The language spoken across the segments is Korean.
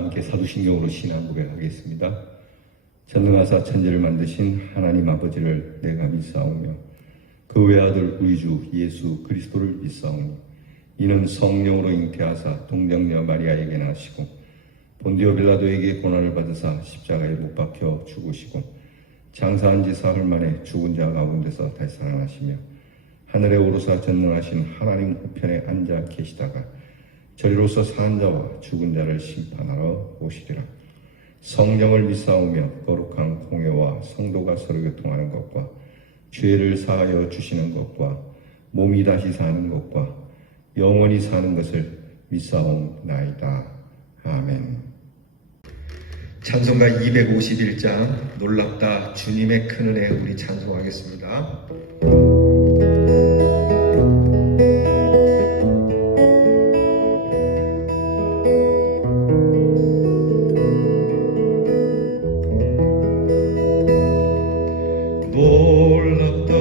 함께 사도신경으로 신앙 고백하겠습니다. 전능하사 천지를 만드신 하나님 아버지를 내가 믿사오며 그 외아들 우리 주 예수 그리스도를 믿사오니 이는 성령으로 잉태하사 동정녀 마리아에게 나시고 본디오 빌라도에게 고난을 받으사 십자가에 못 박혀 죽으시고 장사한 지 사흘 만에 죽은 자 가운데서 다시 살아나시며 하늘에 오르사 전능하신 하나님 우편에 앉아 계시다가 저리로서 사는 자와 죽은 자를 심판하러 오시리라. 성령을 믿사오며 거룩한 공회와 성도가 서로 교통하는 것과 죄를 사하여 주시는 것과 몸이 다시 사는 것과 영원히 사는 것을 믿사옵나이다. 아멘. 찬송가 251장 놀랍다 주님의 큰 은혜 우리 찬송하겠습니다. 놀랍다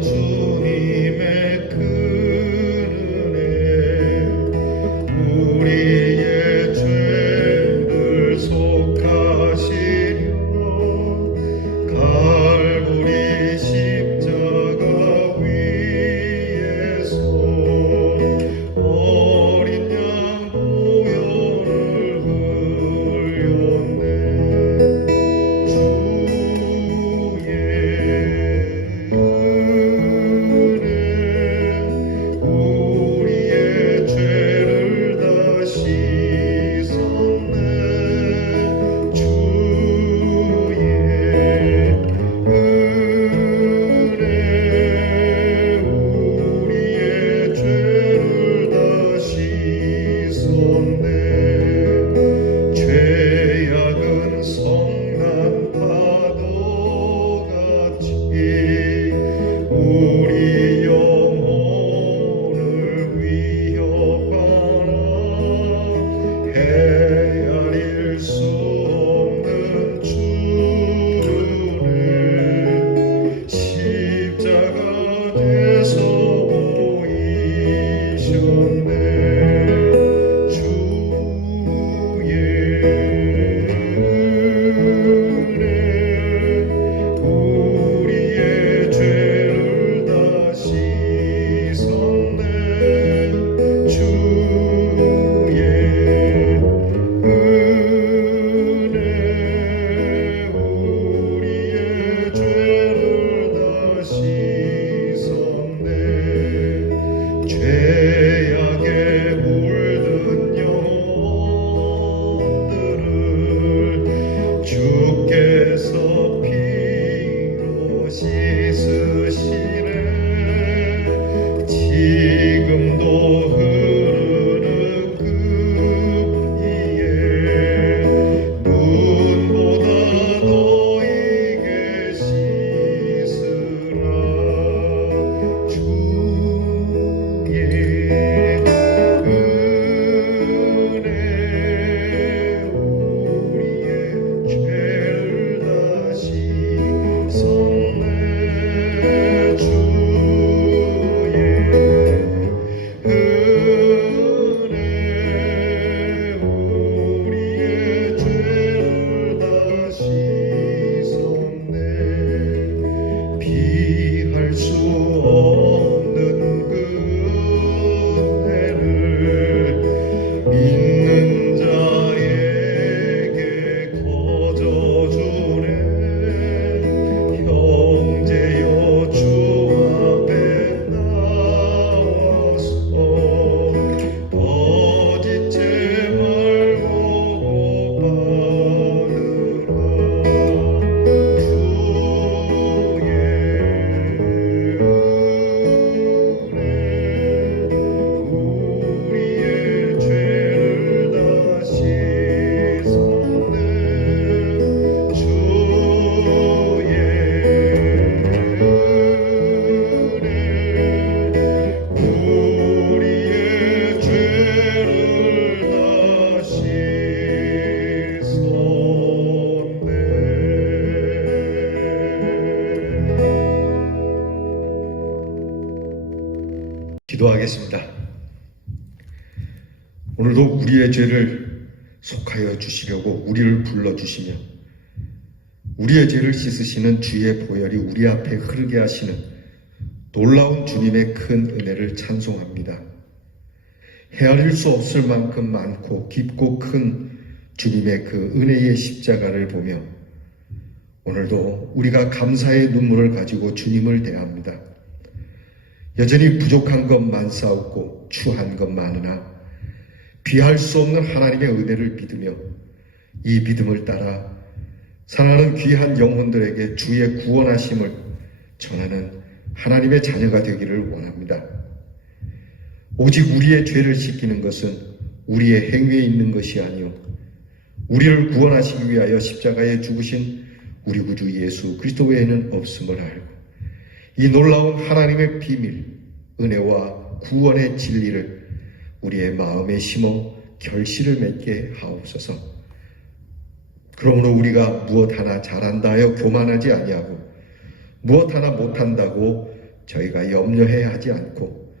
주님의 큰 은혜 우리의 죄를 속하시려 갈보리 십자가 위에서 어린 양 보혈을 흘렸네. 죄악은 성난 파도같이 우리 영혼을 위협하나 헤아릴 수 없는 주를 십자가에서 보이셨네. 죄악에 물든 영혼들을 주께서 피로 씻으시네. 지금도 흐르는 그 피에 눈보다 너희게 씻으라. 피할 수 없는 그 은혜를 믿는 자에게 거저주네. 형제여 주 앞에 나와서 거짓죄 말고 기도하겠습니다. 오늘도 우리의 죄를 속하여 주시려고 우리를 불러주시며 우리의 죄를 씻으시는 주의 보혈이 우리 앞에 흐르게 하시는 놀라운 주님의 큰 은혜를 찬송합니다. 헤아릴 수 없을 만큼 많고 깊고 큰 주님의 그 은혜의 십자가를 보며 오늘도 우리가 감사의 눈물을 가지고 주님을 대합니다. 여전히 부족한 것 많사옵고 추한 것 많으나 비할 수 없는 하나님의 은혜를 믿으며 이 믿음을 따라 사랑하는 귀한 영혼들에게 주의 구원하심을 전하는 하나님의 자녀가 되기를 원합니다. 오직 우리의 죄를 씻기는 것은 우리의 행위에 있는 것이 아니요 우리를 구원하시기 위하여 십자가에 죽으신 우리 구주 예수 그리스도 외에는 없음을 알고 이 놀라운 하나님의 비밀, 은혜와 구원의 진리를 우리의 마음에 심어 결실을 맺게 하옵소서. 그러므로 우리가 무엇 하나 잘한다 하여 교만하지 아니하고 무엇 하나 못한다고 저희가 염려해야 하지 않고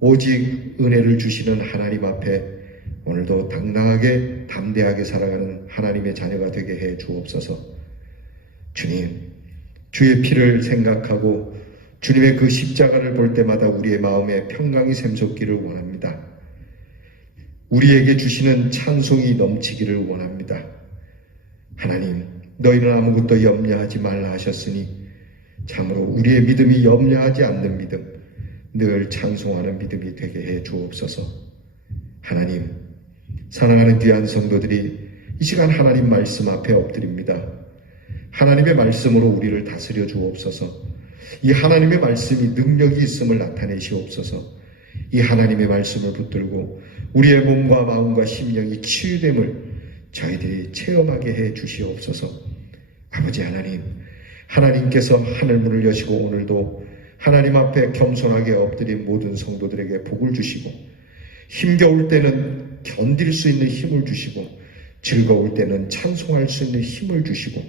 오직 은혜를 주시는 하나님 앞에 오늘도 당당하게 담대하게 살아가는 하나님의 자녀가 되게 해 주옵소서. 주님, 주의 피를 생각하고 주님의 그 십자가를 볼 때마다 우리의 마음에 평강이 샘솟기를 원합니다. 우리에게 주시는 찬송이 넘치기를 원합니다. 하나님, 너희는 아무것도 염려하지 말라 하셨으니 참으로 우리의 믿음이 염려하지 않는 믿음, 늘 찬송하는 믿음이 되게 해 주옵소서. 하나님, 사랑하는 귀한 성도들이 이 시간 하나님 말씀 앞에 엎드립니다. 하나님의 말씀으로 우리를 다스려 주옵소서. 이 하나님의 말씀이 능력이 있음을 나타내시옵소서. 이 하나님의 말씀을 붙들고 우리의 몸과 마음과 심령이 치유됨을 저희들이 체험하게 해 주시옵소서. 아버지 하나님, 하나님께서 하늘문을 여시고 오늘도 하나님 앞에 겸손하게 엎드린 모든 성도들에게 복을 주시고 힘겨울 때는 견딜 수 있는 힘을 주시고 즐거울 때는 찬송할 수 있는 힘을 주시고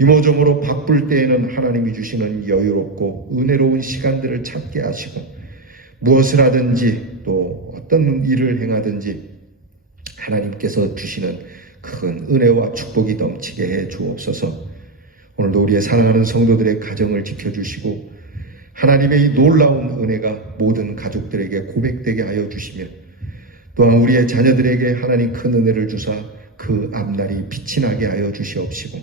이모저모로 바쁠 때에는 하나님이 주시는 여유롭고 은혜로운 시간들을 찾게 하시고 무엇을 하든지 또 어떤 일을 행하든지 하나님께서 주시는 큰 은혜와 축복이 넘치게 해 주옵소서. 오늘도 우리의 사랑하는 성도들의 가정을 지켜주시고 하나님의 이 놀라운 은혜가 모든 가족들에게 고백되게 하여 주시며 또한 우리의 자녀들에게 하나님 큰 은혜를 주사 그 앞날이 빛이 나게 하여 주시옵시고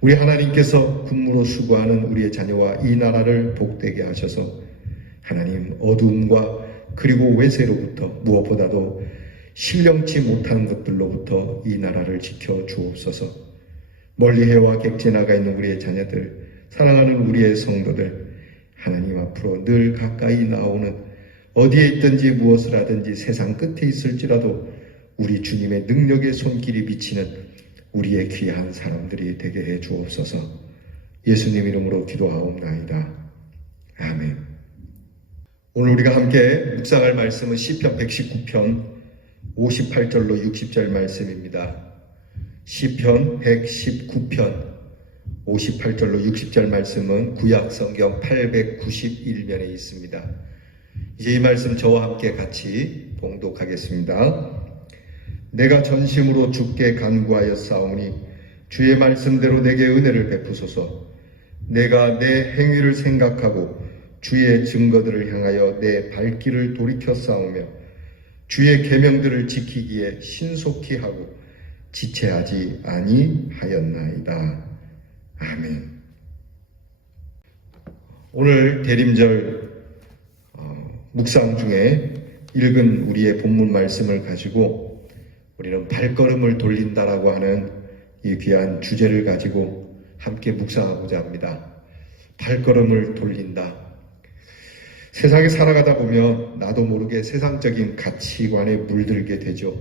우리 하나님께서 군무로 수고하는 우리의 자녀와 이 나라를 복되게 하셔서 하나님 어두움과 그리고 외세로부터 무엇보다도 신령치 못하는 것들로부터 이 나라를 지켜 주옵소서. 멀리 해와 객지 나가 있는 우리의 자녀들, 사랑하는 우리의 성도들 하나님 앞으로 늘 가까이 나오는 어디에 있든지 무엇을 하든지 세상 끝에 있을지라도 우리 주님의 능력의 손길이 비치는 우리의 귀한 사람들이 되게 해 주옵소서. 예수님 이름으로 기도하옵나이다. 아멘. 오늘 우리가 함께 묵상할 말씀은 시편 119편 58절로 60절 말씀입니다. 시편 119편 58절로 60절 말씀은 구약 성경 891면에 있습니다. 이제 이 말씀 저와 함께 같이 봉독하겠습니다. 내가 전심으로 주께 간구하여 싸우니 주의 말씀대로 내게 은혜를 베푸소서. 내가 내 행위를 생각하고 주의 증거들을 향하여 내 발길을 돌이켜 싸우며 주의 계명들을 지키기에 신속히 하고 지체하지 아니하였나이다. 아멘. 오늘 대림절 묵상 중에 읽은 우리의 본문 말씀을 가지고 우리는 발걸음을 돌린다라고 하는 이 귀한 주제를 가지고 함께 묵상하고자 합니다. 발걸음을 돌린다. 세상에 살아가다 보면 나도 모르게 세상적인 가치관에 물들게 되죠.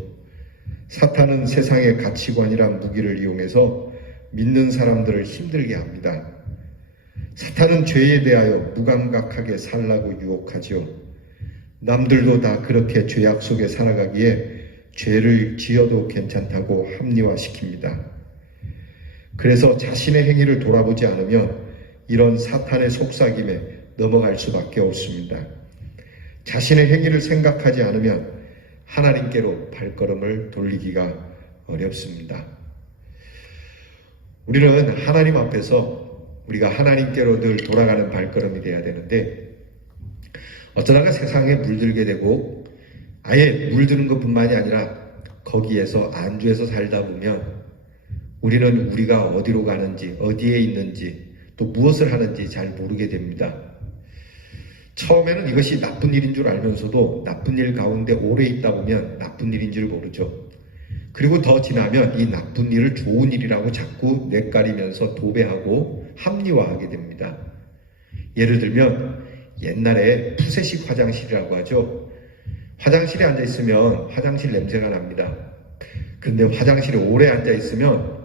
사탄은 세상의 가치관이란 무기를 이용해서 믿는 사람들을 힘들게 합니다. 사탄은 죄에 대하여 무감각하게 살라고 유혹하죠. 남들도 다 그렇게 죄악 속에 살아가기에 죄를 지어도 괜찮다고 합리화시킵니다. 그래서 자신의 행위를 돌아보지 않으면 이런 사탄의 속삭임에 넘어갈 수밖에 없습니다. 자신의 행위를 생각하지 않으면 하나님께로 발걸음을 돌리기가 어렵습니다. 우리는 하나님 앞에서 우리가 하나님께로 늘 돌아가는 발걸음이 돼야 되는데 어쩌다가 세상에 물들게 되고 아예 물드는 것뿐만이 아니라 거기에서 안주해서 살다 보면 우리는 우리가 어디로 가는지 어디에 있는지 또 무엇을 하는지 잘 모르게 됩니다. 처음에는 이것이 나쁜 일인 줄 알면서도 나쁜 일 가운데 오래 있다 보면 나쁜 일인 줄 모르죠. 그리고 더 지나면 이 나쁜 일을 좋은 일이라고 자꾸 뇌까리면서 도배하고 합리화하게 됩니다. 예를 들면 옛날에 푸세식 화장실이라고 하죠. 화장실에 앉아 있으면 화장실 냄새가 납니다. 그런데 화장실에 오래 앉아 있으면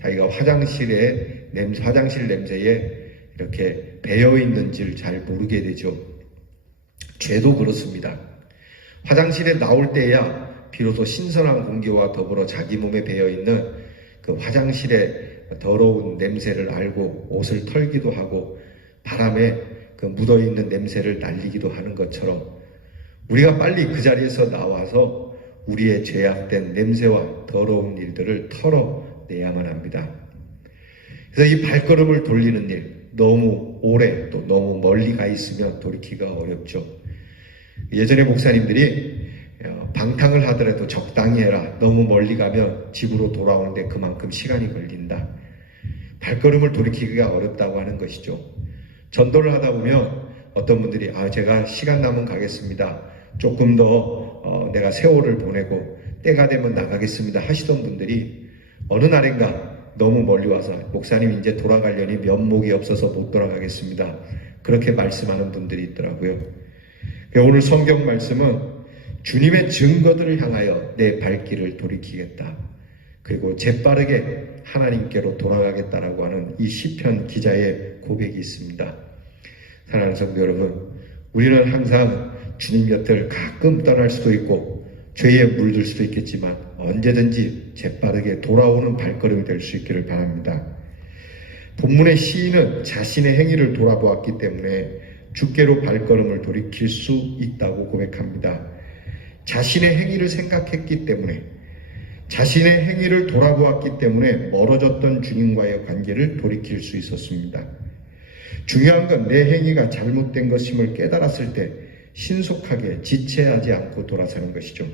자기가 화장실 냄새에 이렇게 배어 있는지를 잘 모르게 되죠. 죄도 그렇습니다. 화장실에 나올 때야 비로소 신선한 공기와 더불어 자기 몸에 배어 있는 그 화장실의 더러운 냄새를 알고 옷을 털기도 하고 바람에 그 묻어 있는 냄새를 날리기도 하는 것처럼 우리가 빨리 그 자리에서 나와서 우리의 죄악된 냄새와 더러운 일들을 털어내야만 합니다. 그래서 이 발걸음을 돌리는 일, 너무 오래 또 너무 멀리 가 있으면 돌이키기가 어렵죠. 예전에 목사님들이 방탕을 하더라도 적당히 해라. 너무 멀리 가면 집으로 돌아오는데 그만큼 시간이 걸린다. 발걸음을 돌이키기가 어렵다고 하는 것이죠. 전도를 하다 보면 어떤 분들이 제가 시간 남으면 가겠습니다. 조금 더 내가 세월을 보내고 때가 되면 나가겠습니다 하시던 분들이 어느 날인가 너무 멀리 와서 목사님 이제 돌아가려니 면목이 없어서 못 돌아가겠습니다. 그렇게 말씀하는 분들이 있더라고요. 오늘 성경 말씀은 주님의 증거들을 향하여 내 발길을 돌이키겠다. 그리고 재빠르게 하나님께로 돌아가겠다라고 하는 이 시편 기자의 고백이 있습니다. 사랑하는 성도 여러분, 우리는 항상 주님 곁을 가끔 떠날 수도 있고 죄에 물들 수도 있겠지만 언제든지 재빠르게 돌아오는 발걸음이 될 수 있기를 바랍니다. 본문의 시인은 자신의 행위를 돌아보았기 때문에 주께로 발걸음을 돌이킬 수 있다고 고백합니다. 자신의 행위를 생각했기 때문에, 자신의 행위를 돌아보았기 때문에 멀어졌던 주님과의 관계를 돌이킬 수 있었습니다. 중요한 건 내 행위가 잘못된 것임을 깨달았을 때 신속하게 지체하지 않고 돌아서는 것이죠.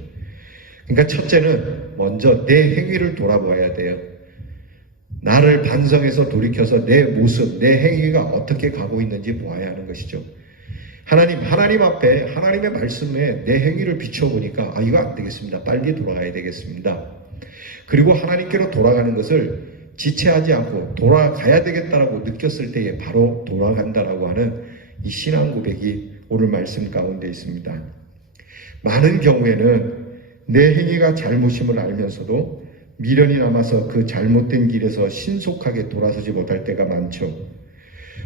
그러니까 첫째는 먼저 내 행위를 돌아봐야 돼요. 나를 반성해서 돌이켜서 내 모습, 내 행위가 어떻게 가고 있는지 보아야 하는 것이죠. 하나님 앞에 하나님의 말씀에 내 행위를 비춰보니까 이거 안 되겠습니다. 빨리 돌아가야 되겠습니다. 그리고 하나님께로 돌아가는 것을 지체하지 않고 돌아가야 되겠다라고 느꼈을 때에 바로 돌아간다라고 하는 이 신앙 고백이 오늘 말씀 가운데 있습니다. 많은 경우에는 내 행위가 잘못임을 알면서도 미련이 남아서 그 잘못된 길에서 신속하게 돌아서지 못할 때가 많죠.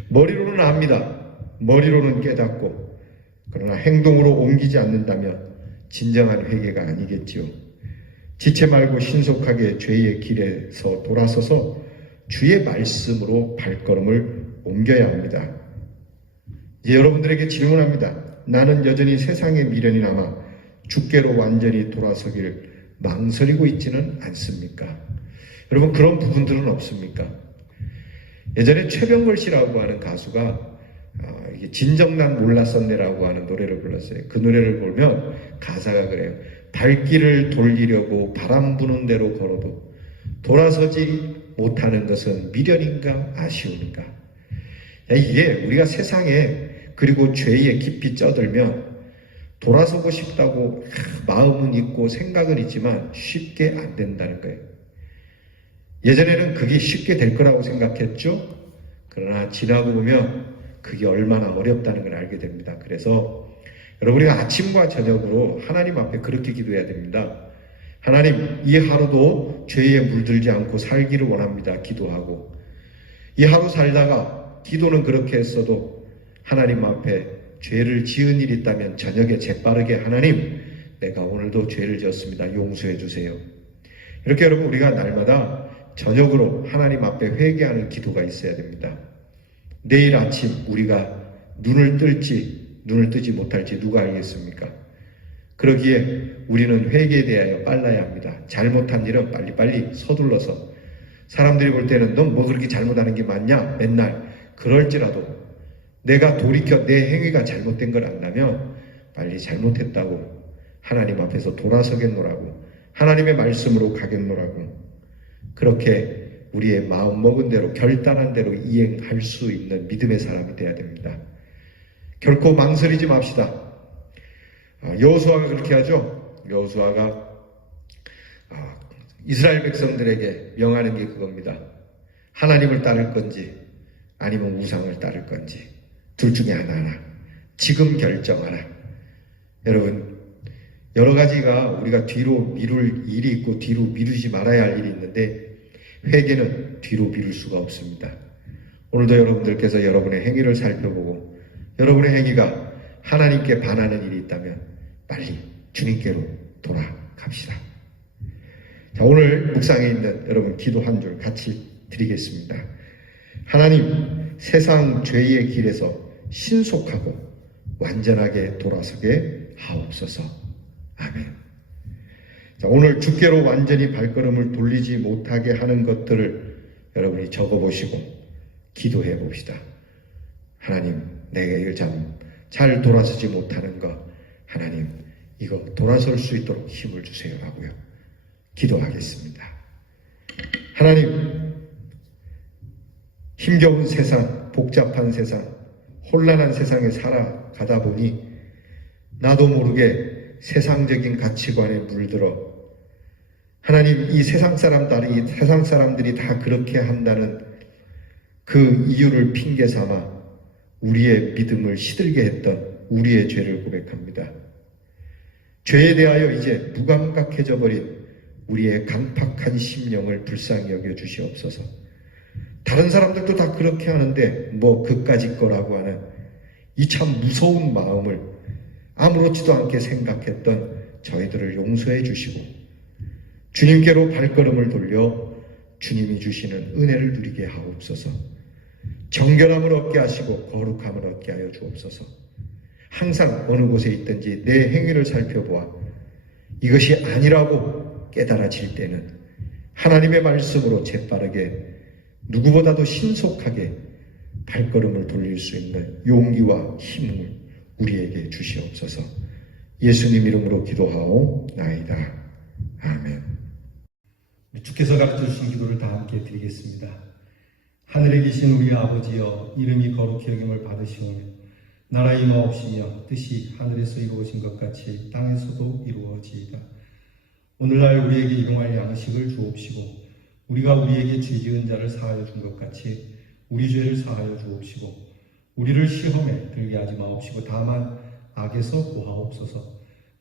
머리로는 압니다. 머리로는 깨닫고 그러나 행동으로 옮기지 않는다면 진정한 회개가 아니겠지요. 지체 말고 신속하게 죄의 길에서 돌아서서 주의 말씀으로 발걸음을 옮겨야 합니다. 이제 여러분들에게 질문합니다. 나는 여전히 세상에 미련이 남아 주께로 완전히 돌아서길 망설이고 있지는 않습니까? 여러분 그런 부분들은 없습니까? 예전에 최병걸 씨라고 하는 가수가 진정난 몰랐었네라고 하는 노래를 불렀어요. 그 노래를 보면 가사가 그래요. 발길을 돌리려고 바람 부는 대로 걸어도 돌아서지 못하는 것은 미련인가 아쉬움인가. 이게 우리가 세상에 그리고 죄에 깊이 쩌들면 돌아서고 싶다고 마음은 있고 생각은 있지만 쉽게 안 된다는 거예요. 예전에는 그게 쉽게 될 거라고 생각했죠. 그러나 지나고 보면 그게 얼마나 어렵다는 걸 알게 됩니다. 그래서 여러분 우리가 아침과 저녁으로 하나님 앞에 그렇게 기도해야 됩니다. 하나님 이 하루도 죄에 물들지 않고 살기를 원합니다. 기도하고 이 하루 살다가 기도는 그렇게 했어도 하나님 앞에 죄를 지은 일이 있다면 저녁에 재빠르게 하나님 내가 오늘도 죄를 지었습니다. 용서해 주세요. 이렇게 여러분 우리가 날마다 저녁으로 하나님 앞에 회개하는 기도가 있어야 됩니다. 내일 아침 우리가 눈을 뜰지 눈을 뜨지 못할지 누가 알겠습니까? 그러기에 우리는 회개에 대하여 빨라야 합니다. 잘못한 일은 빨리빨리 서둘러서 사람들이 볼 때는 넌 뭐 그렇게 잘못하는 게 맞냐? 맨날 그럴지라도 내가 돌이켜 내 행위가 잘못된 걸 안다면 빨리 잘못했다고 하나님 앞에서 돌아서겠노라고 하나님의 말씀으로 가겠노라고 그렇게 우리의 마음 먹은 대로 결단한 대로 이행할 수 있는 믿음의 사람이 되어야 됩니다. 결코 망설이지 맙시다. 여호수아가 그렇게 하죠. 여호수아가 이스라엘 백성들에게 명하는 게 그겁니다. 하나님을 따를 건지 아니면 우상을 따를 건지 둘 중에 하나라. 지금 결정하라. 여러분 여러 가지가 우리가 뒤로 미룰 일이 있고 뒤로 미루지 말아야 할 일이 있는데 회개는 뒤로 미룰 수가 없습니다. 오늘도 여러분들께서 여러분의 행위를 살펴보고 여러분의 행위가 하나님께 반하는 일이 있다면 빨리 주님께로 돌아갑시다. 자, 오늘 묵상에 있는 여러분 기도 한 줄 같이 드리겠습니다. 하나님, 세상 죄의 길에서 신속하고 완전하게 돌아서게 하옵소서. 아멘. 자, 오늘 주께로 완전히 발걸음을 돌리지 못하게 하는 것들을 여러분이 적어보시고 기도해 봅시다. 하나님, 내가 잘 돌아서지 못하는 것, 하나님, 이거 돌아설 수 있도록 힘을 주세요라고요. 기도하겠습니다. 하나님, 힘겨운 세상, 복잡한 세상, 혼란한 세상에 살아가다 보니 나도 모르게 세상적인 가치관에 물들어 하나님 이 세상 사람들이 다 그렇게 한다는 그 이유를 핑계 삼아 우리의 믿음을 시들게 했던 우리의 죄를 고백합니다. 죄에 대하여 이제 무감각해져 버린 우리의 강팍한 심령을 불쌍히 여겨 주시옵소서. 다른 사람들도 다 그렇게 하는데 뭐 그까짓 거라고 하는 이 참 무서운 마음을 아무렇지도 않게 생각했던 저희들을 용서해 주시고 주님께로 발걸음을 돌려 주님이 주시는 은혜를 누리게 하옵소서. 정결함을 얻게 하시고 거룩함을 얻게 하여 주옵소서. 항상 어느 곳에 있든지 내 행위를 살펴보아 이것이 아니라고 깨달아질 때는 하나님의 말씀으로 재빠르게 누구보다도 신속하게 발걸음을 돌릴 수 있는 용기와 힘을 우리에게 주시옵소서. 예수님 이름으로 기도하오나이다. 아멘. 주께서 가르쳐 주신 기도를 다 함께 드리겠습니다. 하늘에 계신 우리 아버지여, 이름이 거룩히 여김을 받으시오며 나라의 임하옵시며 뜻이 하늘에서 이루어진 것 같이 땅에서도 이루어지이다. 오늘날 우리에게 일용할 양식을 주옵시고 우리가 우리에게 죄 지은 자를 사하여 준 것 같이 우리 죄를 사하여 주옵시고 우리를 시험에 들게 하지 마옵시고 다만 악에서 구하옵소서.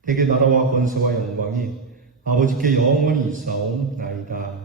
대개 나라와 권세와 영광이 아버지께 영원히 있사옵나이다.